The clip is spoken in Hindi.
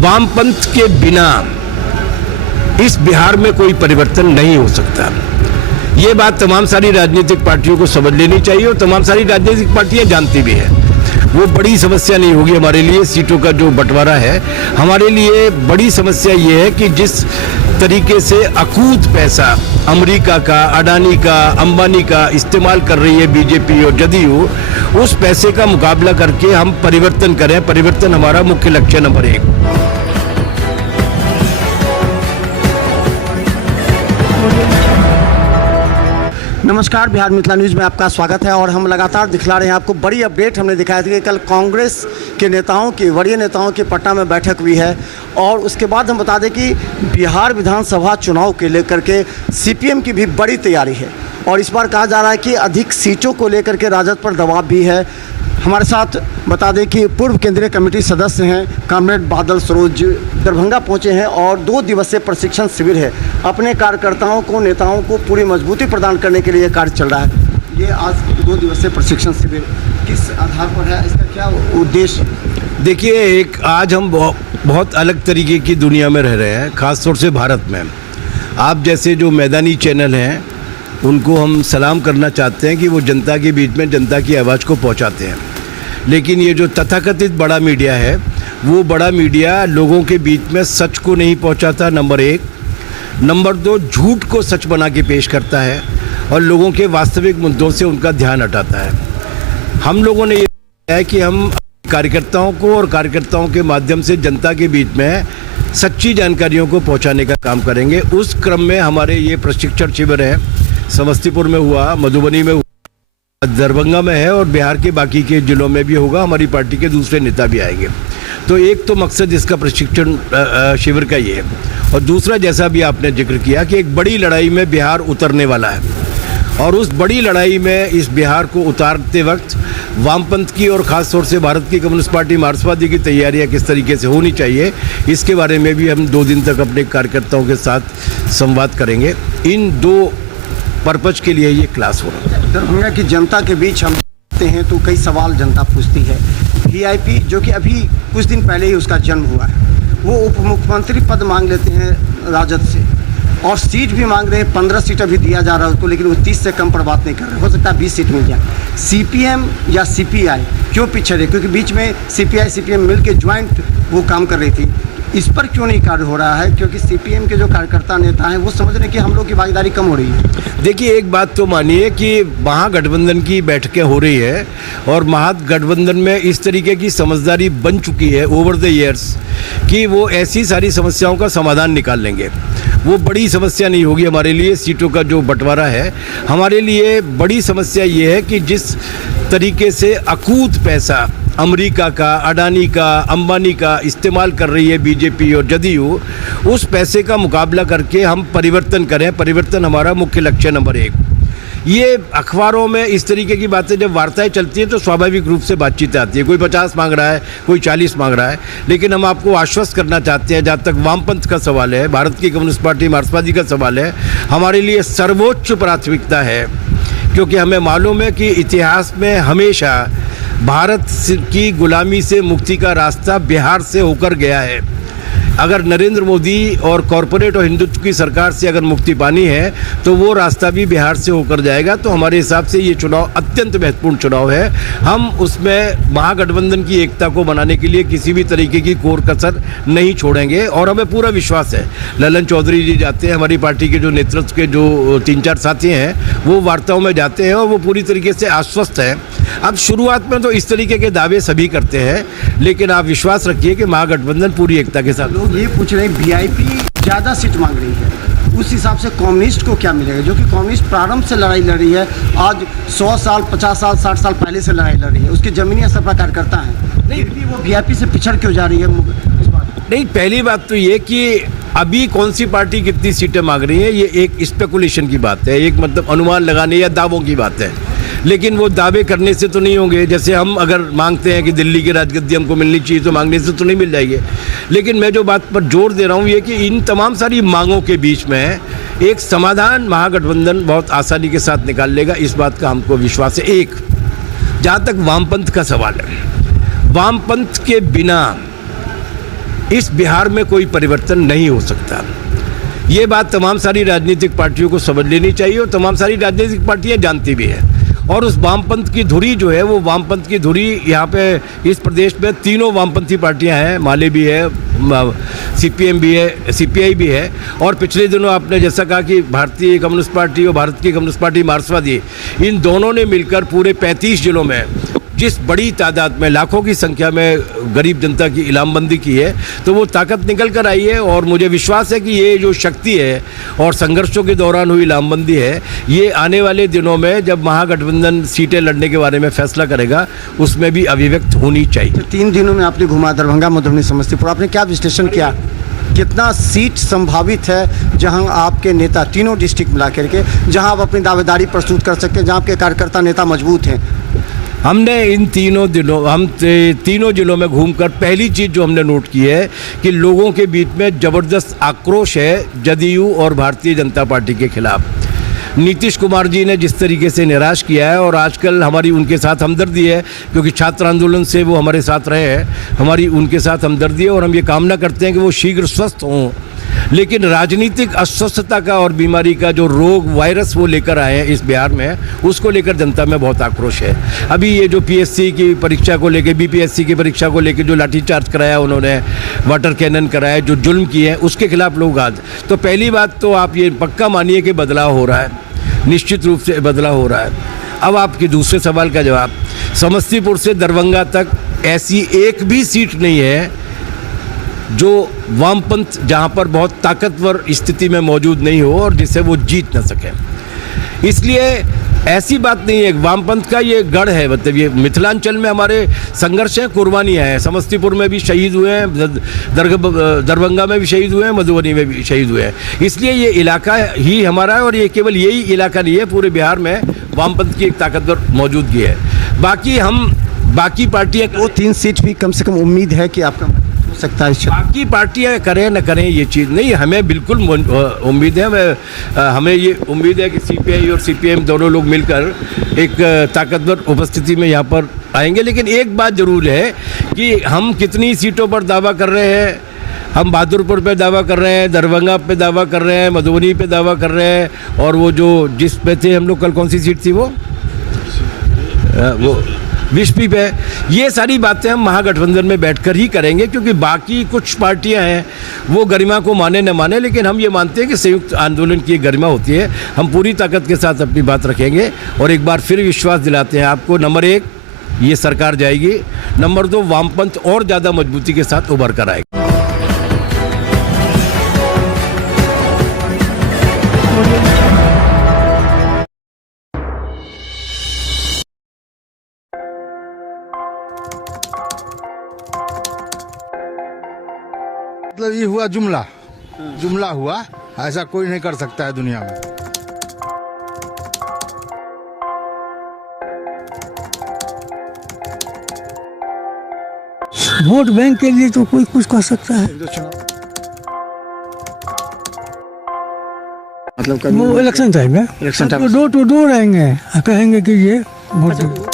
वामपंथ के बिना इस बिहार में कोई परिवर्तन नहीं हो सकता। ये बात तमाम सारी राजनीतिक पार्टियों को समझ लेनी चाहिए और तमाम सारी राजनीतिक पार्टियां जानती भी हैं। वो बड़ी समस्या नहीं होगी हमारे लिए सीटों का जो बंटवारा है। हमारे लिए बड़ी समस्या ये है कि जिस तरीके से अकूत पैसा अमेरिका का, अडानी का, अंबानी का इस्तेमाल कर रही है बीजेपी और जदयू, उस पैसे का मुकाबला करके हम परिवर्तन करें। परिवर्तन हमारा मुख्य लक्ष्य नंबर 1। नमस्कार, बिहार मिथिला न्यूज़ में आपका स्वागत है और हम लगातार दिखला रहे हैं आपको बड़ी अपडेट। हमने दिखाया था कि कल कांग्रेस के नेताओं की, वरीय नेताओं की पटना में बैठक हुई है और उसके बाद हम बता दें कि बिहार विधानसभा चुनाव के लेकर के सीपीएम की भी बड़ी तैयारी है और इस बार कहा जा रहा है कि अधिक सीटों को लेकर के राजद पर दबाव भी है। हमारे साथ बता दें कि पूर्व केंद्रीय कमेटी सदस्य हैं कॉमरेड बादल सरोज दरभंगा पहुंचे हैं और 2 दिवसीय प्रशिक्षण शिविर है। अपने कार्यकर्ताओं को, नेताओं को पूरी मजबूती प्रदान करने के लिए कार्य चल रहा है। ये आज 2 दिवसीय प्रशिक्षण शिविर किस आधार पर है, इसका क्या उद्देश्य? देखिए, आज हम बहुत अलग तरीके की दुनिया में रह रहे हैं, ख़ासतौर से भारत में। आप जैसे जो मैदानी चैनल हैं उनको हम सलाम करना चाहते हैं कि वो जनता के बीच में जनता की आवाज़ को पहुंचाते हैं। लेकिन ये जो तथाकथित बड़ा मीडिया है, वो बड़ा मीडिया लोगों के बीच में सच को नहीं पहुंचाता, नंबर 1। नंबर 2, झूठ को सच बना के पेश करता है और लोगों के वास्तविक मुद्दों से उनका ध्यान हटाता है। हम लोगों ने ये किया है कि हम कार्यकर्ताओं को और कार्यकर्ताओं के माध्यम से जनता के बीच में सच्ची जानकारियों को पहुँचाने का काम करेंगे। उस क्रम में हमारे ये प्रशिक्षण शिविर है, समस्तीपुर में हुआ, मधुबनी में हुआ, दरभंगा में है और बिहार के बाकी के जिलों में भी होगा। हमारी पार्टी के दूसरे नेता भी आएंगे। तो एक तो मकसद इसका प्रशिक्षण शिविर का ये है और दूसरा, जैसा भी आपने जिक्र किया कि एक बड़ी लड़ाई में बिहार उतरने वाला है और उस बड़ी लड़ाई में इस बिहार को उतारते वक्त वामपंथ की और ख़ास तौर से भारत की कम्युनिस्ट पार्टी मार्क्सवादी की तैयारियां किस तरीके से होनी चाहिए, इसके बारे में भी हम 2 दिन तक अपने कार्यकर्ताओं के साथ संवाद करेंगे। इन 2 पर्पज़ के लिए ये क्लास हो रहा है। दरभंगा की जनता के बीच हम जाते हैं तो कई सवाल जनता पूछती है। वीआईपी जो कि अभी कुछ दिन पहले ही उसका जन्म हुआ है, वो उप मुख्यमंत्री पद मांग लेते हैं राजद से और सीट भी मांग रहे हैं। 15 सीट अभी दिया जा रहा है उसको, लेकिन वो 30 से कम पर बात नहीं कर रहे। हो सकता है 20 सीट मिल जाए। सीपीएम या सीपीआई क्यों पीछे रहे? क्योंकि बीच में सीपीआई सीपीएम मिल के ज्वाइंट वो काम कर रही थी। इस पर क्यों नहीं कार्य हो रहा है? क्योंकि सीपीएम के जो कार्यकर्ता नेता हैं वो समझ रहे हैं कि हम लोग की भागीदारी कम हो रही है। देखिए, एक बात तो मानिए कि महागठबंधन की बैठकें हो रही है और महागठबंधन में इस तरीके की समझदारी बन चुकी है ओवर द ईयर्स कि वो ऐसी सारी समस्याओं का समाधान निकाल लेंगे। वो बड़ी समस्या नहीं होगी हमारे लिए सीटों का जो बंटवारा है। हमारे लिए बड़ी समस्या ये है कि जिस तरीके से अकूत पैसा अमेरिका का, अडानी का, अंबानी का इस्तेमाल कर रही है बीजेपी और जदयू, उस पैसे का मुकाबला करके हम परिवर्तन करें। परिवर्तन हमारा मुख्य लक्ष्य नंबर 1। ये अखबारों में इस तरीके की बातें जब वार्ताएं चलती हैं तो स्वाभाविक रूप से बातचीत आती है। कोई 50 मांग रहा है, कोई 40 मांग रहा है, लेकिन हम आपको आश्वस्त करना चाहते हैं, जहाँ तक वामपंथ का सवाल है, भारत की कम्युनिस्ट पार्टी मार्क्सवादी का सवाल है, हमारे लिए सर्वोच्च प्राथमिकता है। क्योंकि हमें मालूम है कि इतिहास में हमेशा भारत की गुलामी से मुक्ति का रास्ता बिहार से होकर गया है। अगर नरेंद्र मोदी और कॉरपोरेट और हिंदुत्व की सरकार से अगर मुक्ति पानी है तो वो रास्ता भी बिहार से होकर जाएगा। तो हमारे हिसाब से ये चुनाव अत्यंत महत्वपूर्ण चुनाव है। हम उसमें महागठबंधन की एकता को बनाने के लिए किसी भी तरीके की कोर कसर नहीं छोड़ेंगे और हमें पूरा विश्वास है। ललन चौधरी जी जाते हैं, हमारी पार्टी के जो नेतृत्व के जो 3-4 साथी हैं वो वार्ताओं में जाते हैं और वो पूरी तरीके से आश्वस्त हैं। अब शुरुआत में तो इस तरीके के दावे सभी करते हैं, लेकिन आप विश्वास रखिए कि महागठबंधन पूरी एकता के साथ। लोग ये पूछ रहे हैं वीआईपी ज़्यादा सीट मांग रही है, उस हिसाब से कम्युनिस्ट को क्या मिलेगा? जो कि कम्युनिस्ट प्रारंभ से लड़ाई लड़ रही है, आज 100 साल, 50 साल, 60 साल पहले से लड़ाई लड़ रही है, उसके जमीनी स्तर पर कार्यकर्ता हैं, नहीं भी वो वीआईपी से पिछड़ क्यों जा रही है? इस बात नहीं, पहली बात तो ये कि अभी कौन सी पार्टी कितनी सीटें मांग रही है, ये एक स्पेकुलेशन की बात है, एक मतलब अनुमान लगाने या दावों की बात है। लेकिन वो दावे करने से तो नहीं होंगे। जैसे हम अगर मांगते हैं कि दिल्ली की राजगद्दी हमको मिलनी चाहिए तो मांगने से तो नहीं मिल जाएगी। लेकिन मैं जो बात पर जोर दे रहा हूँ ये कि इन तमाम सारी मांगों के बीच में एक समाधान महागठबंधन बहुत आसानी के साथ निकाल लेगा, इस बात का हमको विश्वास है। एक, जहाँ तक वामपंथ का सवाल है, वामपंथ के बिना इस बिहार में कोई परिवर्तन नहीं हो सकता। ये बात तमाम सारी राजनीतिक पार्टियों को समझ लेनी चाहिए और तमाम सारी राजनीतिक पार्टियां जानती भी हैं। और उस वामपंथ की धुरी जो है, वो वामपंथ की धुरी यहाँ पे इस प्रदेश में तीनों वामपंथी पार्टियां हैं, माले भी है, सीपीएम भी है, सीपीआई भी है। और पिछले दिनों आपने जैसा कहा कि भारतीय कम्युनिस्ट पार्टी और भारत की कम्युनिस्ट पार्टी मार्क्सवादी, इन दोनों ने मिलकर पूरे 35 जिलों में जिस बड़ी तादाद में, लाखों की संख्या में गरीब जनता की इलामबंदी की है, तो वो ताकत निकल कर आई है। और मुझे विश्वास है कि ये जो शक्ति है और संघर्षों के दौरान हुई इलामबंदी है, ये आने वाले दिनों में जब महागठबंधन सीटें लड़ने के बारे में फैसला करेगा, उसमें भी अभिव्यक्त होनी चाहिए। तो 3 दिनों में आपने घुमा दरभंगा, मधुबनी, समस्तीपुर, आपने क्या विश्लेषण किया? कितना सीट संभावित है जहां आपके नेता, तीनों डिस्ट्रिक्ट मिला करके, जहां आप अपनी दावेदारी प्रस्तुत कर सकते हैं, जहां आपके कार्यकर्ता नेता मजबूत हैं? हमने इन तीनों जिलों में घूमकर पहली चीज़ जो हमने नोट की है कि लोगों के बीच में ज़बरदस्त आक्रोश है जदयू और भारतीय जनता पार्टी के खिलाफ। नीतीश कुमार जी ने जिस तरीके से निराश किया है, और आजकल हमारी उनके साथ हमदर्दी है, क्योंकि छात्र आंदोलन से वो हमारे साथ रहे हैं, हमारी उनके साथ हमदर्दी है और हम ये कामना करते हैं कि वो शीघ्र स्वस्थ हों। लेकिन राजनीतिक अस्वस्थता का और बीमारी का जो रोग, वायरस वो लेकर आए हैं इस बिहार में, उसको लेकर जनता में बहुत आक्रोश है। अभी ये जो पीएससी की परीक्षा को लेकर, बीपीएससी की परीक्षा को लेकर जो लाठीचार्ज कराया उन्होंने, वाटर कैनन कराया, जो जुल्म किए हैं, उसके खिलाफ लोग आज। तो पहली बात तो आप ये पक्का मानिए कि बदलाव हो रहा है, निश्चित रूप से बदलाव हो रहा है। अब आपके दूसरे सवाल का जवाब, समस्तीपुर से दरभंगा तक ऐसी एक भी सीट नहीं है जो वामपंथ जहां पर बहुत ताकतवर स्थिति में मौजूद नहीं हो और जिसे वो जीत न सके। इसलिए ऐसी बात नहीं है, वामपंथ का ये गढ़ है, मतलब ये मिथिलांचल में हमारे संघर्ष हैं, कुर्बानियाँ हैं। समस्तीपुर में भी शहीद हुए हैं, दरभंगा में भी शहीद हुए हैं, मधुबनी में भी शहीद हुए हैं। इसलिए ये इलाका ही हमारा है और ये केवल यही इलाका नहीं है, पूरे बिहार में वामपंथ की एक ताकतवर मौजूदगी है। बाकी पार्टियाँ, वो 3 सीट भी कम से कम उम्मीद है कि आपका सकता है? बाकी पार्टियां करें न करें ये चीज़ नहीं, हमें बिल्कुल उम्मीद है। हमें ये उम्मीद है कि सीपीआई और सीपीएम दोनों लोग मिलकर एक ताकतवर उपस्थिति में यहाँ पर आएंगे। लेकिन एक बात ज़रूर है कि हम कितनी सीटों पर दावा कर रहे हैं। हम बहादुरपुर पे दावा कर रहे हैं, दरभंगा पे दावा कर रहे हैं, मधुबनी पे दावा कर रहे हैं, और वो जो जिस पे थे हम लोग, कल कौन सी सीट थी वो विस्पी पे। ये सारी बातें हम महागठबंधन में बैठकर ही करेंगे, क्योंकि बाकी कुछ पार्टियां हैं वो गरिमा को माने न माने, लेकिन हम ये मानते हैं कि संयुक्त आंदोलन की गरिमा होती है। हम पूरी ताकत के साथ अपनी बात रखेंगे और एक बार फिर विश्वास दिलाते हैं आपको, नंबर 1 ये सरकार जाएगी, नंबर 2 वामपंथ और ज़्यादा मजबूती के साथ उभर कर आएगा। मतलब ये हुआ जुमला हुआ, ऐसा कोई नहीं कर सकता है दुनिया में। वोट बैंक के लिए तो कोई कुछ कर सकता है। मतलब वो इलेक्शन टाइम में election time door to door आएंगे, कहेंगे कि ये वोट